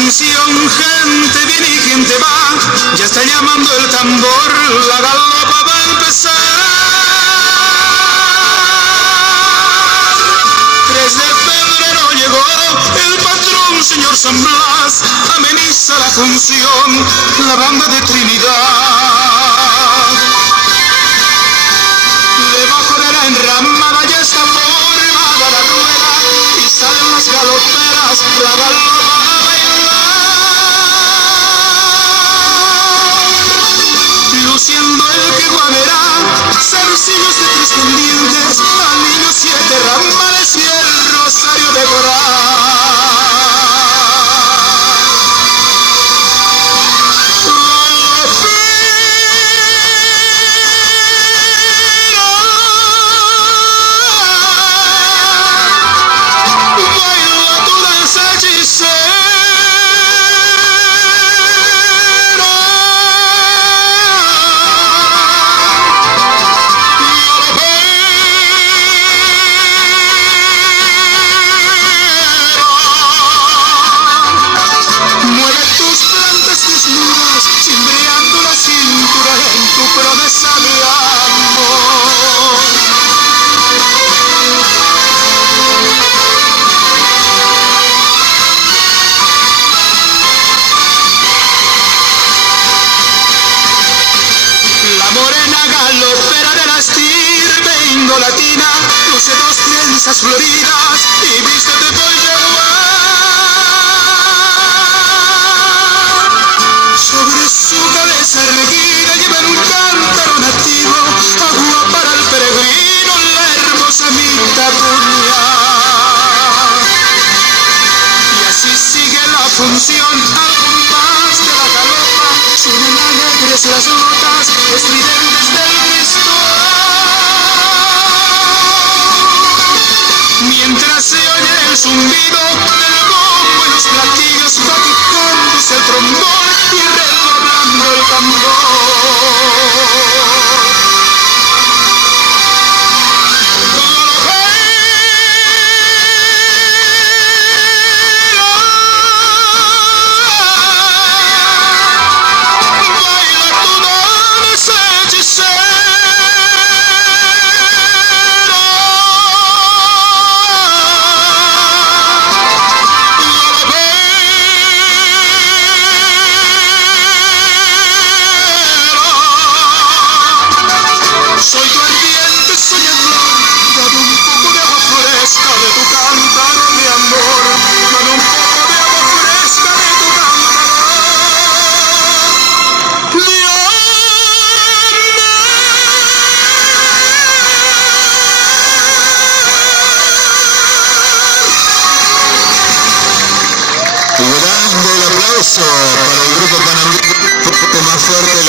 función, gente viene y gente va, ya está llamando el tambor, la galopa va a empezar. 3 de febrero llegó el patrón, señor San Blas, ameniza la función, la banda de Trinidad. Debajo de la enramada ya está formada la rueda y salen las galoperas, la galopa a bailar. Luciendo el que guamerá, zarcillos de 3 pendientes, al niño 7 ramales y el rosario de coral. Latina, luce 2 trenzas floridas y viste de jaguar. Sobre su cabeza erguida lleva un cántaro nativo, agua para el peregrino, la hermosa Mitapuña. Y así sigue la función, al compás de la galopa, suenan alegres las notas estridentes del Cristo. Mientras se oye el zumbido del bombo y los platillos, va tocándose el trombón y redoblando el tambor. Baila tu danza hechicera. Soy tu ardiente soñador, dame un poco de agua fresca de tu cántaro de amor, dame un poco de agua fresca de tu cántaro de amor. Y grande el aplauso para el grupo Panambi, más fuerte.